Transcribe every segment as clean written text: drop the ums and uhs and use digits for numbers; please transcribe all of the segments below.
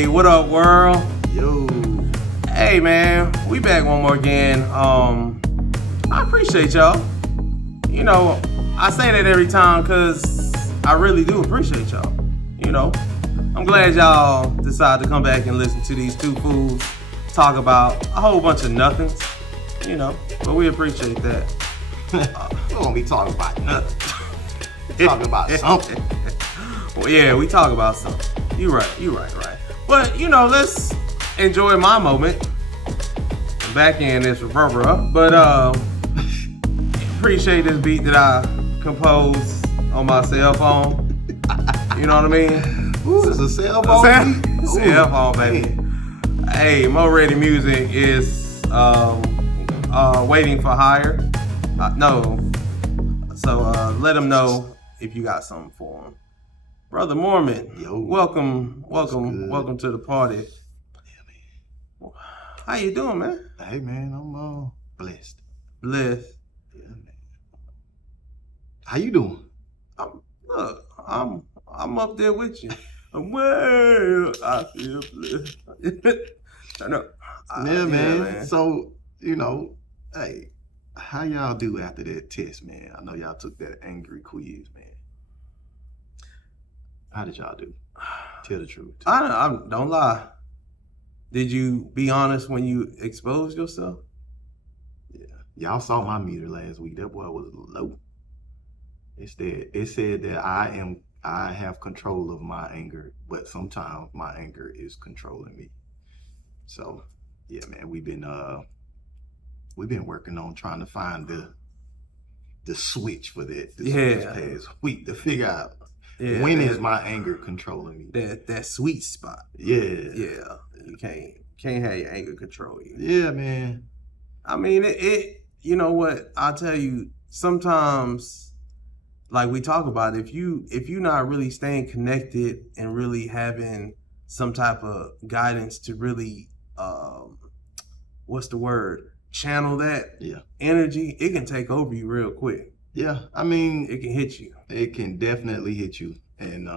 Hey, what up, world? Yo. Hey, man, we back one more again. I appreciate y'all. You know, I say that every time because I really do appreciate y'all. You know, I'm glad y'all decided to come back and listen to these two fools talk about a whole bunch of nothings. You know, but we appreciate that. We won't be talking about nothing. We're talking about something. Well, yeah, we talk about something. You right. But, you know, let's enjoy my moment. Back in this reverbera. But, appreciate this beat that I composed on my cell phone. You know what I mean? Ooh, it's a cell phone beat? Cell phone, baby. Hey, Mo Ready Music is waiting for hire. No. So, let them know if you got something for them. Brother Mormon, yo, welcome to the party. Yeah, man. How you doing, man? Hey, man, I'm blessed. Blessed. Yeah, man. How you doing? Look, I'm up there with you. Well, I feel blessed. Turn up. Yeah, man. So, you know, hey, how y'all do after that test, man? I know y'all took that angry quiz, man. How did y'all do? Tell the truth. I don't lie. Did you be honest when you exposed yourself? Yeah. Y'all saw my meter last week. That boy was low. It said that I have control of my anger, but sometimes my anger is controlling me. So, yeah, man, we've been working on trying to find the switch for that this past week to figure out when is my anger controlling me. That sweet spot. Yeah. You can't have your anger control you. Yeah, man. I mean, it you know what? I'll tell you, sometimes, like we talk about, if you're not really staying connected and really having some type of guidance to really channel that energy, it can take over you real quick. Yeah, I mean, it can hit you. It can definitely hit you. And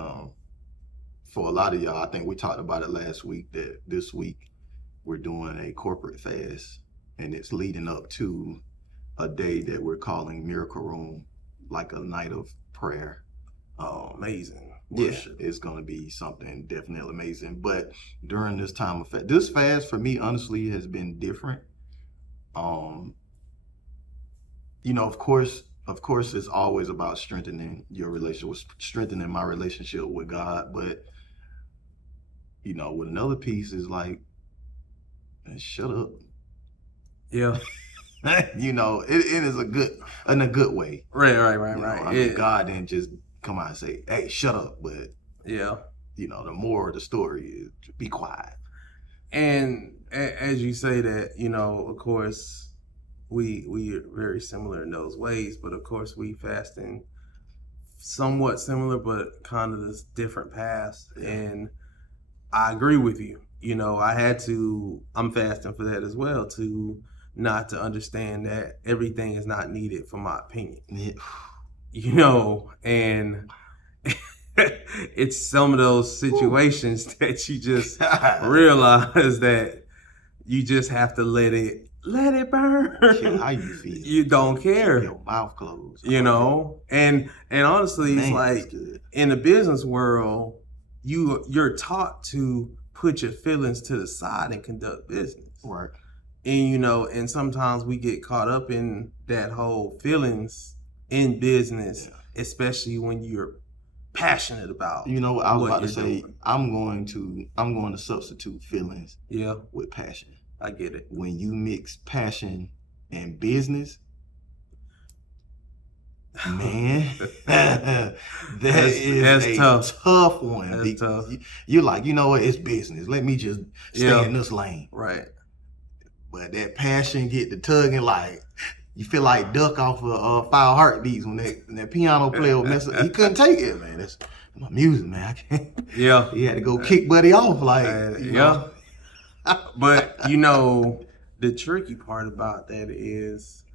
for a lot of y'all, I think we talked about it last week, that this week we're doing a corporate fast, and it's leading up to a day that we're calling Miracle Room, like a night of prayer. Amazing. Worship. Yeah, it's going to be something definitely amazing. But during this time of fast, this fast for me, honestly, has been different. You know, of course, it's always about strengthening your relationship, strengthening my relationship with God. But, you know, with another piece is like, shut up. Yeah. You know, it is in a good way. Right. I mean, God didn't just come out and say, hey, shut up. But, yeah, you know, the moral of the story is be quiet. And as you say that, you know, of course, we are very similar in those ways, but of course we fasting somewhat similar, but kind of this different paths. Yeah. And I agree with you. You know, I'm fasting for that as well, to understand that everything is not needed for my opinion. Yeah. You know, and it's some of those situations that you just realize that you just have to let it burn. How you feel? You don't care. Keep your mouth closed. You know, and honestly, it's like in the business world, you're taught to put your feelings to the side and conduct business. Right. And you know, and sometimes we get caught up in that whole feelings in business, especially when you're passionate about. You know, I was about to say, doing. I'm going to substitute feelings with passion. I get it. When you mix passion and business, man, that's a tough one. That's tough. You're like, you know what? It's business. Let me just stay in this lane. Right. But that passion get the tugging, like you feel like Duck off of 5 Heartbeats when that piano player mess up. He couldn't take it, man. That's my music, man. I can't. Yeah. He had to go kick Buddy off, like you know. But you know, the tricky part about that is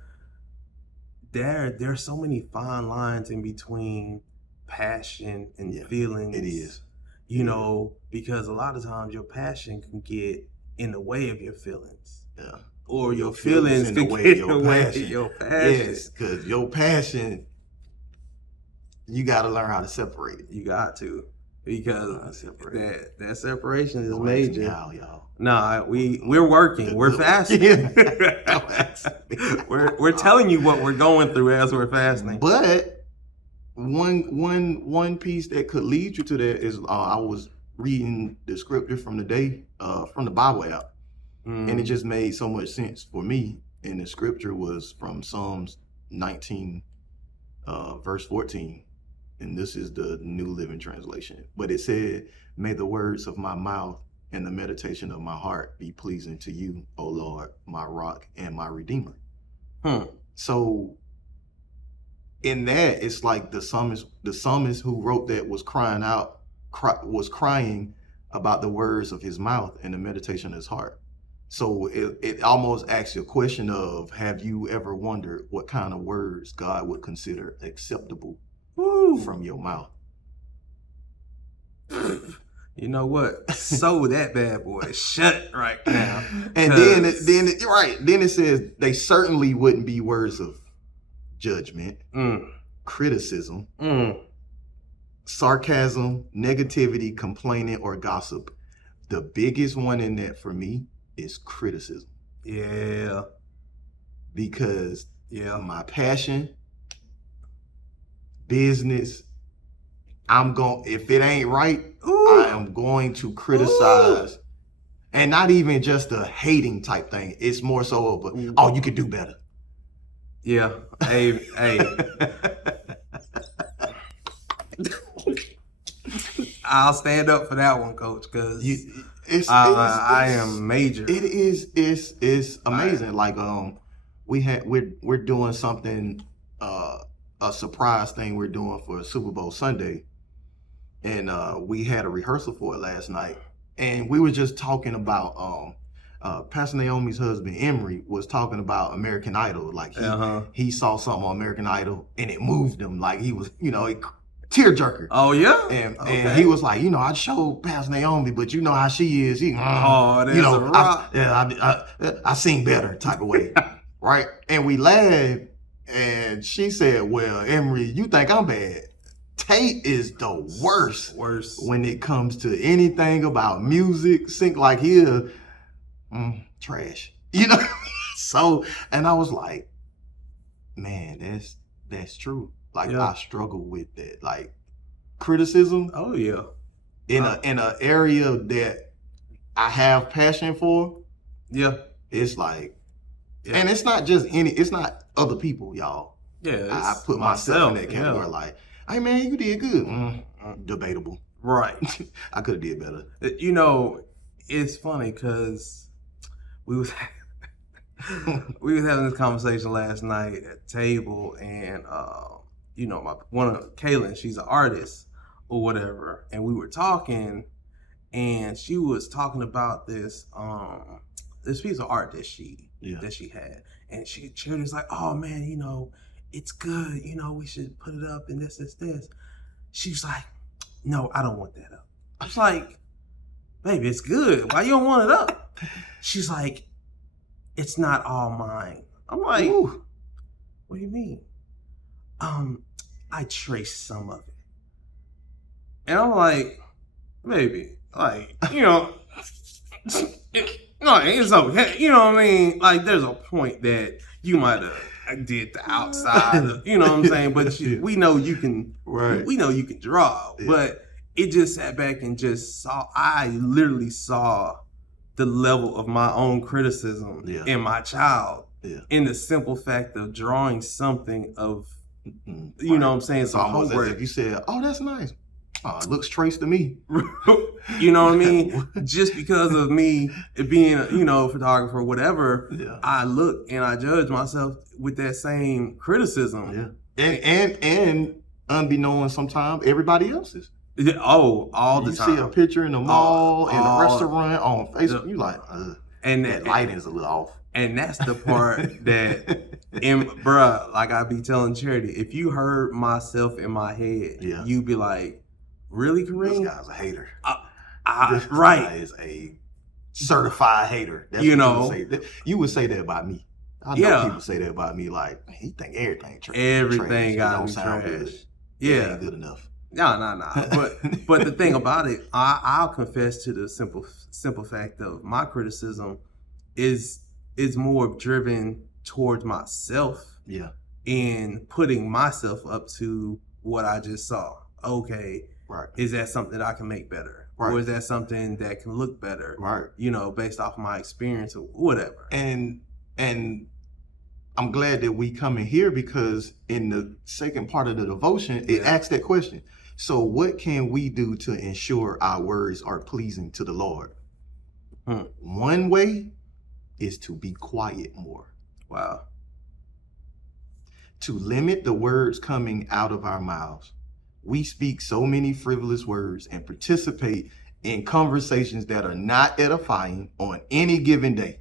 there's so many fine lines in between passion and feelings. It is. you know, because a lot of times your passion can get in the way of your feelings. Yeah. Or your feelings in can the way get of in the your way passion. of your passion. Yes, because your passion, you got to learn how to separate it. You got to. Because that separation is Don't ask me major. how, y'all. Nah, we're working. We're fasting. Don't ask me. we're telling you what we're going through as we're fasting. But one piece that could lead you to that is I was reading the scripture from the day from the Bible app, and it just made so much sense for me. And the scripture was from Psalms 19, verse 14. And this is the New Living Translation. But it said, "May the words of my mouth and the meditation of my heart be pleasing to you, O Lord, my rock and my redeemer." So in that, it's like the psalmist who wrote that was crying about the words of his mouth and the meditation of his heart. So it almost asks you a question of, have you ever wondered what kind of words God would consider acceptable from your mouth? You know what? So that bad boy shut right now. And then it says they certainly wouldn't be words of judgment, criticism, sarcasm, negativity, complaining, or gossip. The biggest one in that for me is criticism. Yeah. Because my passion, business, if it ain't right, I am going to criticize. Ooh. And not even just a hating type thing. It's more so of you could do better. Yeah. Hey. I'll stand up for that one, Coach, because I am major. It's amazing. Like we're doing something, a surprise thing we're doing for Super Bowl Sunday. And we had a rehearsal for it last night, and we were just talking about Pastor Naomi's husband Emery was talking about American Idol. Like he saw something on American Idol and it moved him. Like he was, a tearjerker. Oh yeah, and he was like, I showed Pastor Naomi, but you know how she is. I sing better type of way, right? And we laughed, and she said, "Well, Emery, you think I'm bad? Tate is the worst when it comes to anything about music. Sing like he'll trash, So, and I was like, man, that's true. Like I struggle with that, like criticism. Oh yeah, in a area that I have passion for. Yeah, it's like, and it's not just it's not other people, y'all. Yeah, I put myself in that category. Like, hey man, you did good. Debatable. Right. I could have did better. It's funny because we was having this conversation last night at table, and one of Kaylin, she's an artist or whatever, and we were talking, and she was talking about this piece of art that she had, and she was like, "Oh man, it's good, we should put it up and this. She's like, "No, I don't want that up." I was like, "Baby, it's good. Why you don't want it up?" She's like, "It's not all mine." I'm like, "Ooh, what do you mean?" I traced some of it. And I'm like, "Baby, like, no, it's okay. You know what I mean? Like, there's a point that you might have did the outside, you know what I'm saying? But we know you can, we know you can draw. Yeah. But it just sat back and I literally saw the level of my own criticism in my child in the simple fact of drawing something of, you know what I'm saying? It's almost as if you said, "Oh, that's nice. Oh, it looks traced to me." You know what I mean? Just because of me being a, photographer or whatever, I look and I judge myself with that same criticism. Yeah. And unbeknown sometimes everybody else's. Oh, all the time. You see a picture in the mall, in a restaurant, on Facebook, you like, and that lighting's a little off. And that's the part that, bruh, like I be telling Charity, if you heard myself in my head, you'd be like, Really, This Kareem? guy's a hater. This guy Right. is a certified hater. That's You what know. you would say that about me. I know Yeah. people say that about me. Like, man, he think everything trash. Everything It gotta don't be sound trash. good. It Yeah. ain't good enough. No. But the thing about it, I'll confess to the simple fact of my criticism is more driven towards myself Yeah. and putting myself up to what I just saw. Okay, Right. is that something that I can make better? Right. Or is that something that can look better? Right. You know, based off my experience or whatever. And I'm glad that we come in here because in the second part of the devotion, it asks that question. So what can we do to ensure our words are pleasing to the Lord? One way is to be quiet more. Wow. To limit the words coming out of our mouths. We speak so many frivolous words and participate in conversations that are not edifying on any given day.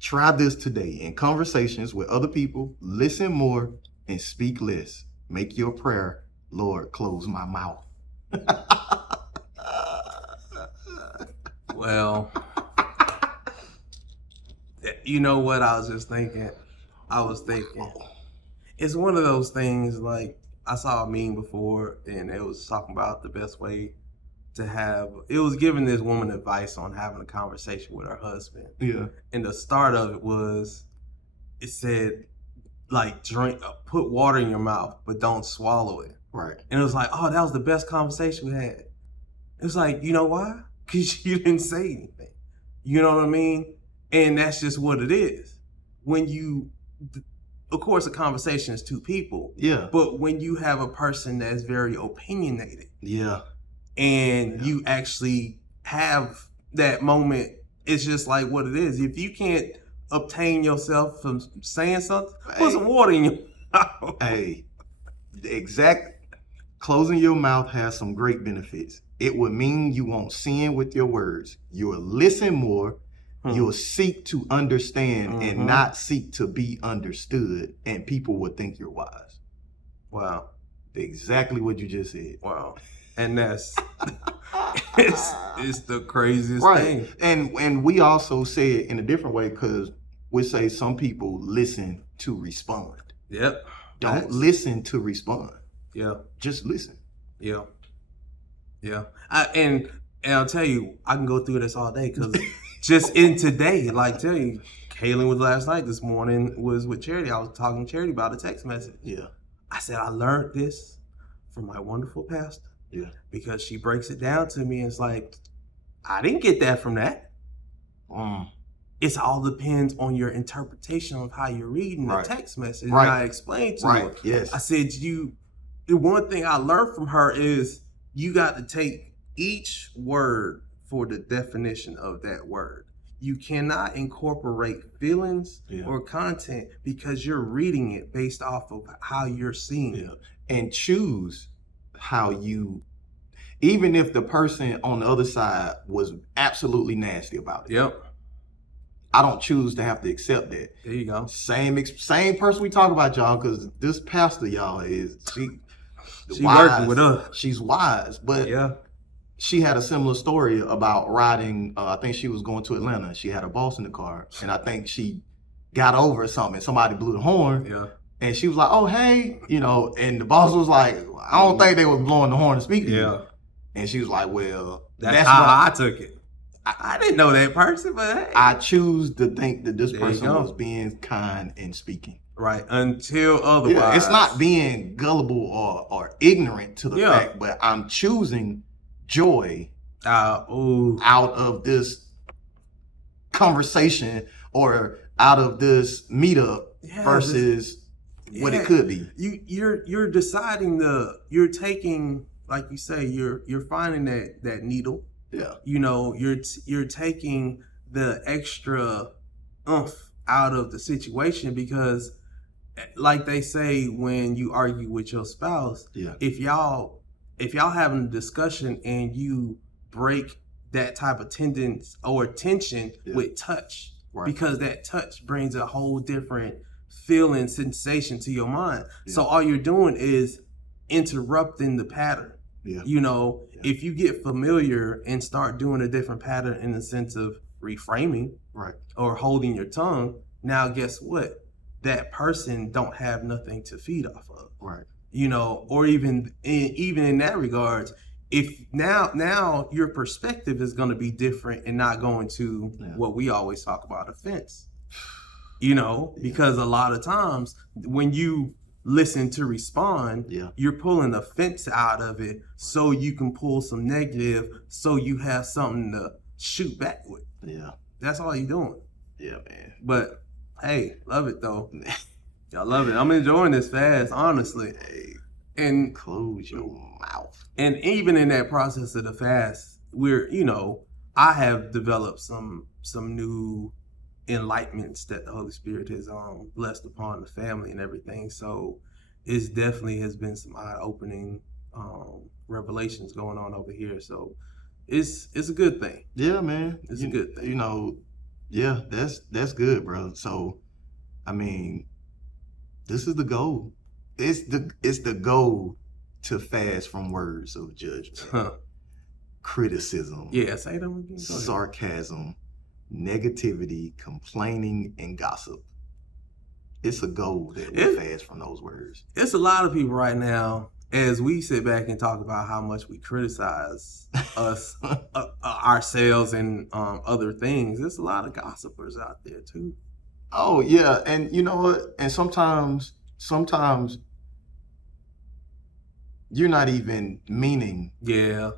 Try this today. In conversations with other people, listen more and speak less. Make your prayer, Lord, close my mouth. Well, you know what I was just thinking? It's one of those things, like, I saw a meme before and it was talking about the best way to have, it was giving this woman advice on having a conversation with her husband. Yeah. And the start of it was, it said, like, put water in your mouth, but don't swallow it. Right. And it was like, oh, that was the best conversation we had. It was like, you know why? Because you didn't say anything. You know what I mean? And that's just what it is. When you, of course, a conversation is two people. Yeah. But when you have a person that's very opinionated. Yeah. And you actually have that moment, it's just like what it is. If you can't obtain yourself from saying something, put some water in your mouth. Hey, the exact closing your mouth has some great benefits. It would mean you won't sin with your words. You'll listen more. You'll seek to understand and not seek to be understood, and people will think you're wise. Wow. Exactly what you just said. Wow. And that's it's the craziest right. thing. And we also say it in a different way because we say some people listen to respond. Yep. Don't listen to respond. Yeah. Just listen. Yeah. Yeah. And I'll tell you, I can go through this all day because just in today, like tell you, Kaylin was last night, this morning was with Charity. I was talking to Charity about a text message. Yeah. I said, I learned this from my wonderful pastor. Yeah. Because she breaks it down to me and it's like, I didn't get that from that. It's all depends on your interpretation of how you're reading the text message. Right. And I explained to her. Yes. I said, the one thing I learned from her is you got to take each word for the definition of that word. You cannot incorporate feelings or content because you're reading it based off of how you're seeing it. And choose how you, even if the person on the other side was absolutely nasty about it. Yep. I don't choose to have to accept that. There you go. Same person we talk about, y'all, because this pastor, y'all, she wise, working with us. She's wise, but she had a similar story about riding. I think she was going to Atlanta. She had a boss in the car, and I think she got over something. Somebody blew the horn. Yeah. And she was like, oh, hey, and the boss was like, I don't think they was blowing the horn to speak to you. And she was like, well, that's how I took it. I didn't know that person, but hey. I choose to think that this person was being kind and speaking. Right, until otherwise. Yeah, it's not being gullible or ignorant to the fact, but I'm choosing joy out of this conversation or out of this meetup versus what it could be. You're deciding you're taking, like you say, you're finding that needle. Yeah. You're taking the extra oomph out of the situation because, like they say, when you argue with your spouse, if y'all having a discussion and you break that type of tendency or tension with touch, because that touch brings a whole different feeling, sensation to your mind. So all you're doing is interrupting the pattern. Yeah. You know, Yeah. if you get familiar and start doing a different pattern in the sense of reframing Right. or holding your tongue, now guess what? That person don't have nothing to feed off of. Right. You know, or even in that regards, if now your perspective is going to be different and not going to what we always talk about, offense. You know, because a lot of times when you listen to respond, you're pulling offense out of it so you can pull some negative so you have something to shoot back with. Yeah. That's all you're doing. Yeah, man. But hey, love it though. I love it. I'm enjoying this fast, honestly. Hey, and close your mouth. And even in that process of the fast, I have developed some new enlightenments that the Holy Spirit has blessed upon the family and everything. So it's definitely has been some eye-opening revelations going on over here. So it's a good thing. Yeah, man. It's a good thing. You know, yeah, that's good, bro. So, I mean, this is the goal. It's the goal to fast from words of judgment, criticism, say them again. sarcasm, negativity, complaining, and gossip. It's a goal that we fast from those words. It's a lot of people right now, as we sit back and talk about how much we criticize us, ourselves, and other things. There's a lot of gossipers out there too. Oh yeah, and you know what? And sometimes you're not even meaning to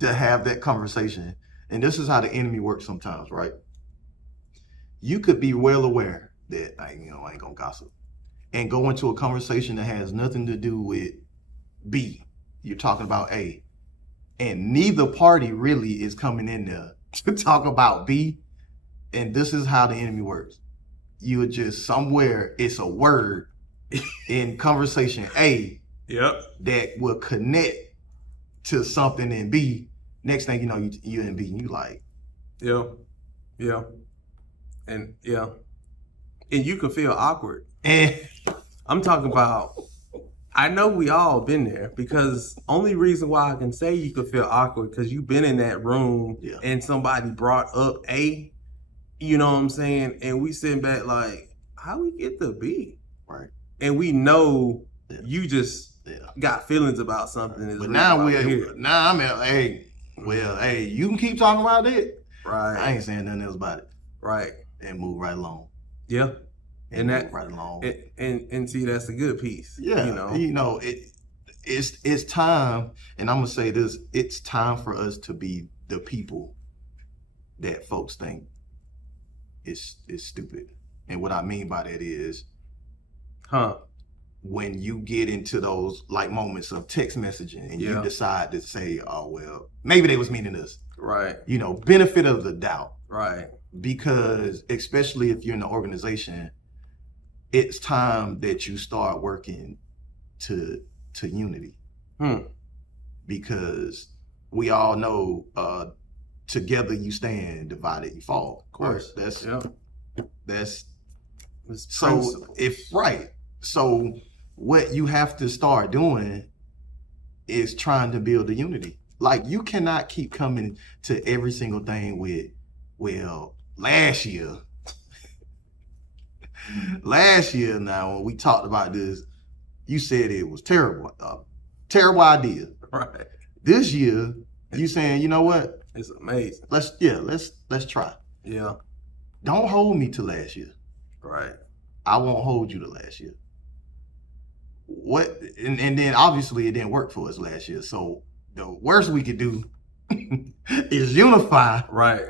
have that conversation. And this is how the enemy works sometimes, right? You could be well aware that I ain't gonna gossip, and go into a conversation that has nothing to do with B. You're talking about A, and neither party really is coming in there to talk about B. And this is how the enemy works. You're just somewhere, it's a word in conversation A that will connect to something in B. Next thing you know, you in B and you like. And you can feel awkward. And I'm talking about, I know we all been there, because only reason why I can say you could feel awkward because you've been in that room and somebody brought up A, you know what I'm saying? And we sitting back like, how we get to B? Right. And we know you just got feelings about something. But now I'm at, hey, you can keep talking about it. Right. I ain't saying nothing else about it. Right. And move right along. Yeah. And that right along. And see, that's a good piece. Yeah. It's time, and I'm gonna say this, it's time for us to be the people that folks think is stupid. And what I mean by that is when you get into those like moments of text messaging and you decide to say, oh well, maybe they was meaning this. Right. Benefit of the doubt. Right. Because especially if you're in the organization, it's time that you start working to unity. Because we all know together you stand, divided you fall. Of course. That's so principle. So what you have to start doing is trying to build the unity. Like, you cannot keep coming to every single thing with, well, last year now, when we talked about this, you said it was terrible. Terrible idea. Right. This year, you saying, you know what? It's amazing. Let's try. Yeah. Don't hold me to last year. Right. I won't hold you to last year. And then obviously it didn't work for us last year. So the worst we could do is unify. Right.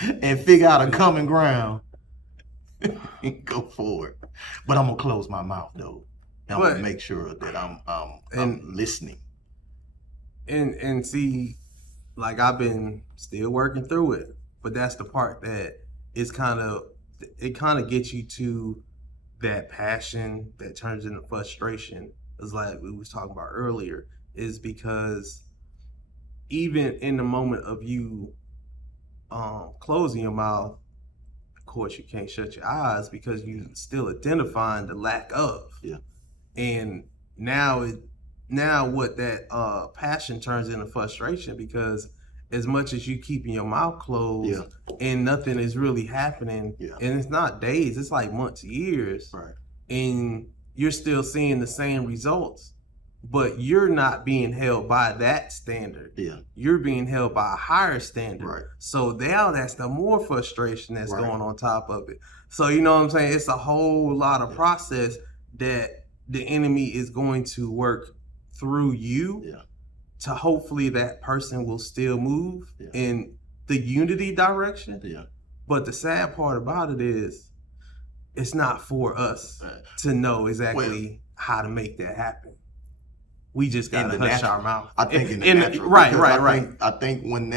And figure out a common ground and go forward. But I'm gonna close my mouth though. And I'm gonna make sure that I'm listening. And see, like, I've been still working through it, but that's the part that is kind of gets you to that passion that turns into frustration. It's like we was talking about earlier, is because even in the moment of you closing your mouth, of course you can't shut your eyes because you still identifying the lack of. Yeah. And now now what that passion turns into frustration, because as much as you keeping your mouth closed Yeah. and nothing is really happening, Yeah. and it's not days, it's like months, years, Right. and you're still seeing the same results, but you're not being held by that standard. Yeah. You're being held by a higher standard. Right. So now that's the more frustration that's Right. going on top of it. So you know what I'm saying? It's a whole lot of Yeah. process that the enemy is going to work through you Yeah. to hopefully that person will still move Yeah. in the unity direction. Yeah. But the sad part about it is it's not for us Right. to know exactly how to make that happen. We just In gotta the hush natural. our mouth. I think in the natural. Right, because right. I think when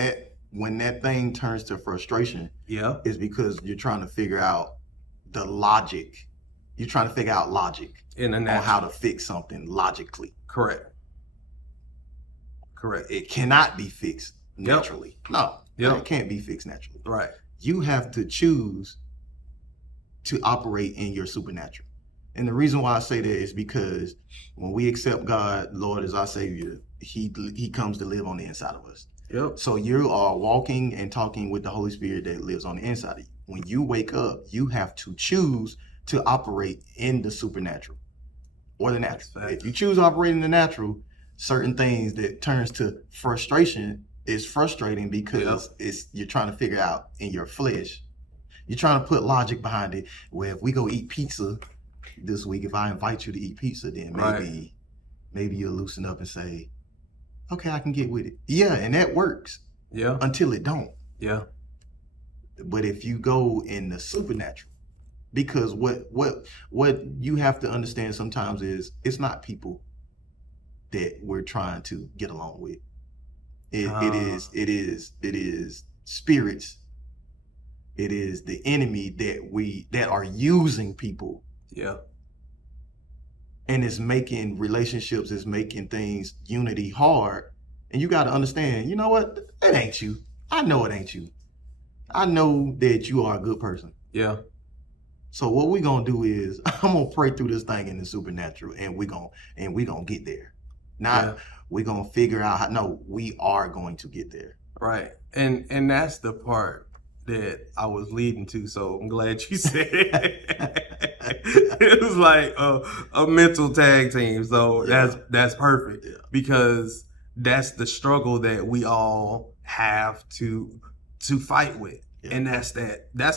that thing turns to frustration, Yeah, is because you're trying to figure out the logic. You're trying to figure out logic in the on natural. how to fix something logically. Correct. It cannot be fixed naturally. No, Yep. it can't be fixed naturally. Right. You have to choose to operate in your supernatural. And the reason why I say that is because when we accept God, Lord, as our Savior, He comes to live on the inside of us. Yep. So you are walking and talking with the Holy Spirit that lives on the inside of you. When you wake up, you have to choose to operate in the supernatural or the natural. That's If you choose to operate in the natural, certain things that turns to frustration is frustrating because you're trying to figure out in your flesh. You're trying to put logic behind it. Where if we go eat pizza this week, if I invite you to eat pizza, then maybe you'll loosen up and say, okay, I can get with it. Yeah, and that works. Yeah. Until it don't. Yeah. But if you go in the supernatural, because what you have to understand sometimes is it's not people that we're trying to get along with. It is spirits. It is the enemy that are using people. Yeah. And it's making relationships, it's making things, unity hard. And you got to understand, you know what? It ain't you. I know it ain't you. I know that you are a good person. Yeah. So what we gonna do is I'm gonna pray through this thing in the supernatural, and we gonna get there. Not we're gonna figure out how. No, we are going to get there. Right. And that's the part that I was leading to. So I'm glad you said it. It was like a mental tag team. So that's perfect, because that's the struggle that we all have to fight with. Yeah. And that's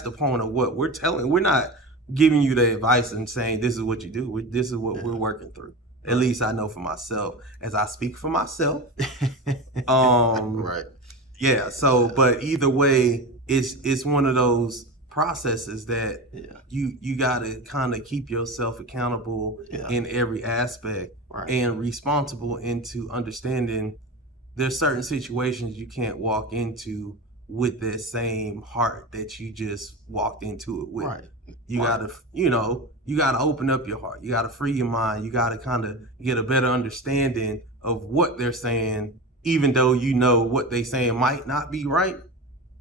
the point of what we're telling. We're not giving you the advice and saying this is what you do. This is what we're working through. At least I know for myself, as I speak for myself. Right. Yeah. So, but either way, it's one of those processes that you gotta kind of keep yourself accountable in every aspect, and responsible into understanding there's certain situations you can't walk into with that same heart that you just walked into it with. Right. You gotta, you gotta open up your heart. You gotta free your mind. You gotta kind of get a better understanding of what they're saying, even though you know what they saying might not be right.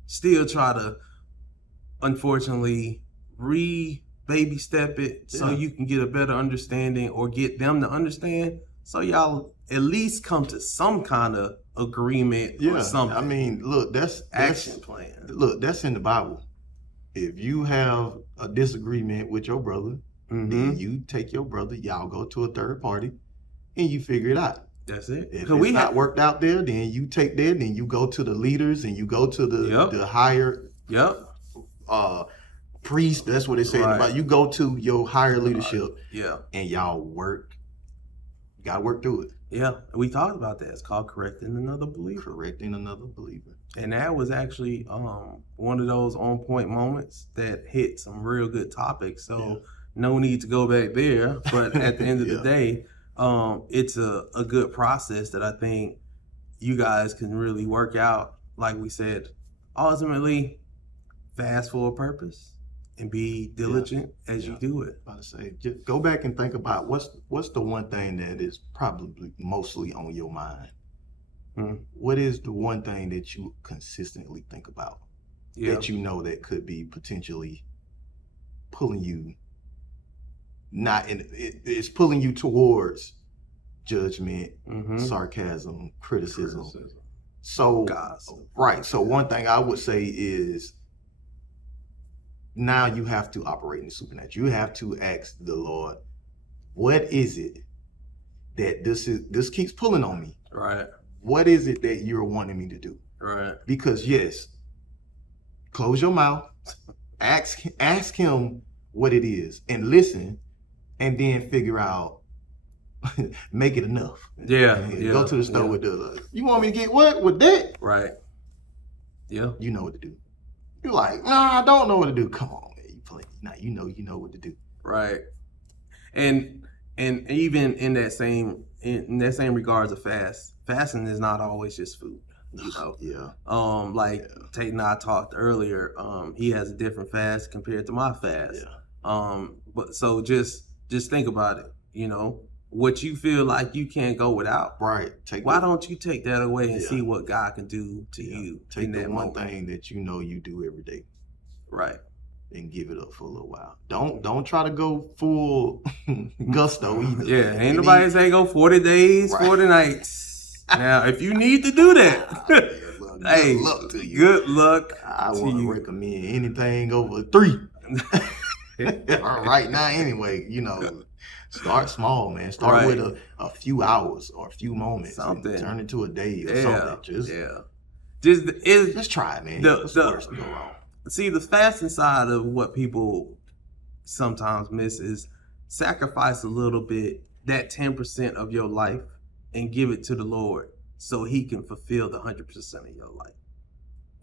Still try to, unfortunately, baby step it so you can get a better understanding, or get them to understand, so y'all at least come to some kind of agreement or something. I mean, look, that's action plan. Look, that's in the Bible. If you have a disagreement with your brother, then you take your brother, y'all go to a third party, and you figure it out. That's it. If it's not worked out there, then you take that, then you go to the leaders, and you go to the higher priest. That's what they say about. You go to your higher leadership, and y'all work. You gotta work through it. Yeah, we talked about that. It's called correcting another believer. Correcting another believer. And that was actually one of those on-point moments that hit some real good topics. So no need to go back there. But at the end of the day, it's a good process that I think you guys can really work out. Like we said, ultimately, fast for a purpose and be diligent as you do it. I say, just go back and think about what's the one thing that is probably mostly on your mind. What is the one thing that you consistently think about that you know that could be potentially pulling you it's pulling you towards judgment, Mm-hmm. sarcasm, criticism. So, Gossip. right. So one thing I would say is now you have to operate in the supernatural. You have to ask the Lord, what is it that this keeps pulling on me? Right. What is it that you're wanting me to do? Right. Because yes, close your mouth, ask him what it is, and listen, and then figure out, make it enough. Yeah. And Yeah. go to the store yeah. with the. You want me to get what with that? Right. Yeah. You know what to do. You're like, nah, I don't know what to do. Come on, man, you play. Now you know what to do. Right. And even in that same regards of fasting is not always just food. You know. Yeah. Like Tate and I talked earlier. He has a different fast compared to my fast. Yeah. But so just think about it. You know, what you feel like you can't go without. Right. Why don't you take that away and Yeah. see what God can do to Yeah. you Take in the that one moment? thing that you know you do every day Right. and give it up for a little while. Don't try to go full gusto either. Yeah. man. Ain't You nobody need- say go 40 days, Right. 40 nights. Now, if you need to do that, Well, hey, good luck to you. good luck. I to wouldn't you. recommend anything over 3. Right now, anyway, start small, man. Start Right. with a few hours or a few moments. And Something. turn it to a day or Yeah. something. Just Just try it, man. The- What's the- the worst that go wrong? see the fasting side of what people sometimes miss is sacrifice a little bit, that 10% of your life, and give it to the Lord so he can fulfill the 100% of your life.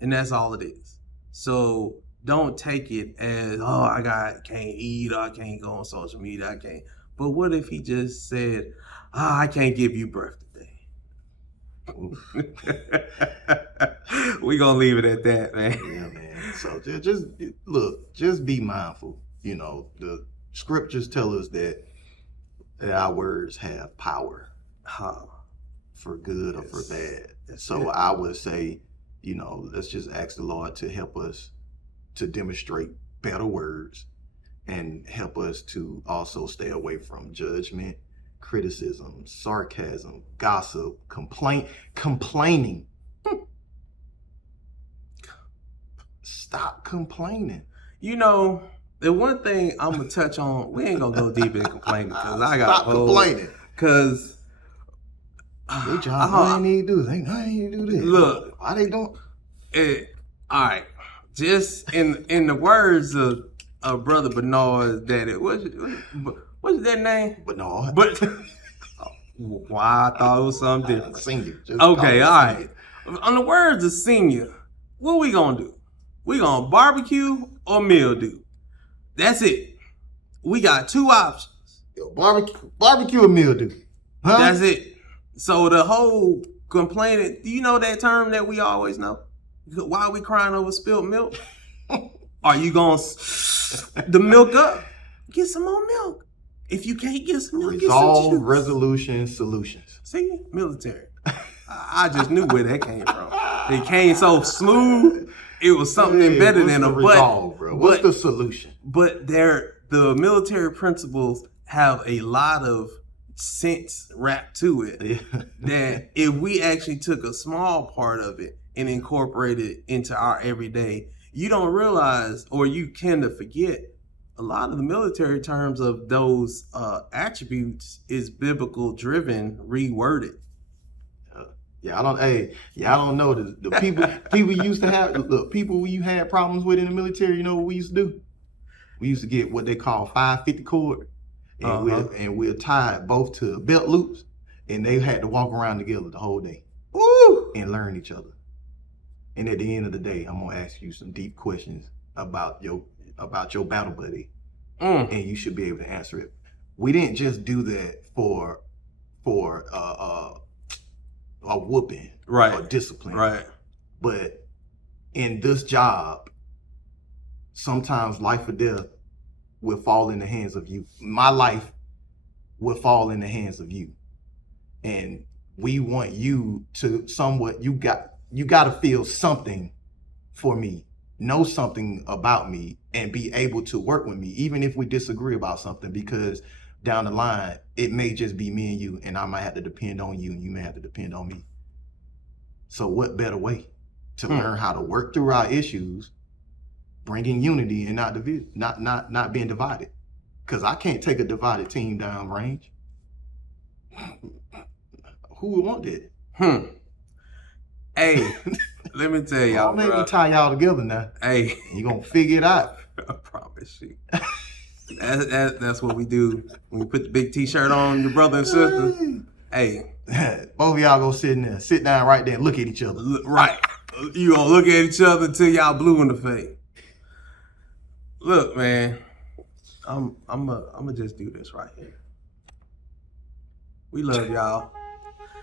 And that's all it is. So don't take it as, oh, can't eat, or I can't go on social media, I can't. But what if he just said, I can't give you birth today? We gonna leave it at that, man. Yeah, man. So just look, just be mindful. The scriptures tell us that our words have power for good or for Yes. bad. That's So it. I would say, let's just ask the Lord to help us to demonstrate better words and help us to also stay away from judgment, criticism, sarcasm, gossip, complaining. Stop complaining. The one thing I'm gonna touch on, we ain't gonna go deep in complaining because I got Stop complaining. Because Your job, I ain't need to do this. I ain't need to do this. Look. Why they don't? all right, just in the words of Brother Bernard's daddy, what's that name? But no. But why I thought it was something different. Senior. Just Okay, call it all right. senior. On the words of Senior, what we gonna do? We gonna barbecue or mildew? That's it. We got 2 options. Yo, barbecue or mildew? Huh? That's it. So the whole complaining, do you know that term that we always know? Why are we crying over spilled milk? Are you gonna the milk up? Get some more milk. If you can't get some milk, Resolve, get some juice. resolution, solutions. See, military. I just knew where that came from. It came so smooth. It was something Hey, better what's than the a resolve, bro? What's the solution? But the military principles have a lot of sense wrapped to it. Yeah. That if we actually took a small part of it and incorporated it into our everyday, you don't realize, or you tend to forget, a lot of the military terms of those attributes is biblical driven, reworded. Y'all don't know the people used to have. Look, people you had problems with in the military. You know what we used to do? We used to get what they call 550 cord, and we'll tie it both to belt loops, and they had to walk around together the whole day. Woo! And learn each other. And at the end of the day, I'm gonna ask you some deep questions about your battle buddy, and you should be able to answer it. We didn't just do that for a whooping, Right. or discipline, Right. But in this job, sometimes life or death will fall in the hands of you. My life will fall in the hands of you, and we want you to somewhat. You got to feel something for me, know something about me, and be able to work with me, even if we disagree about something. Because down the line, it may just be me and you, and I might have to depend on you, and you may have to depend on me. So what better way to learn how to work through our issues, bringing unity and not being divided? Because I can't take a divided team down range. Who would want that? Hey, let me tell y'all, I'll make bro. me tie y'all together now. Hey, You gonna figure it out. I promise you. That's what we do. When we put the big T-shirt on, your brother and sister. Hey, Both of y'all go sit down right there and look at each other. right. You gonna look at each other until y'all blue in the face. Look, man, I'm gonna just do this right here. We love y'all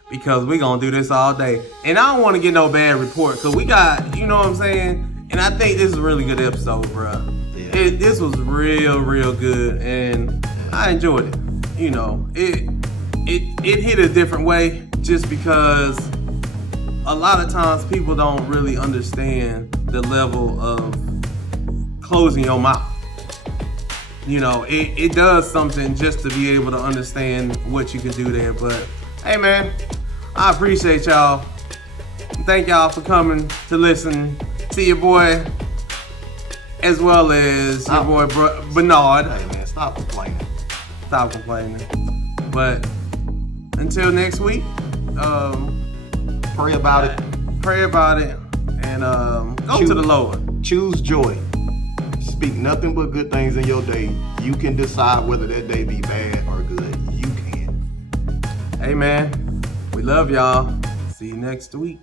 because we gonna do this all day, and I don't want to get no bad report because we got, you know what I'm saying. And I think this is a really good episode, bro. Yeah. This was real good, and I enjoyed it. You know, it hit a different way just because a lot of times people don't really understand the level of closing your mouth. You know, it does something just to be able to understand what you can do there. But hey, man, I appreciate y'all. Thank y'all for coming to listen to your boy, as well as your boy Bernard. Hey man, stop complaining. Stop complaining. But until next week, Pray about it. pray about it, and go to the Lord. Choose joy. Speak nothing but good things in your day. You can decide whether that day be bad or good. You can. Hey, man, we love y'all. See you next week.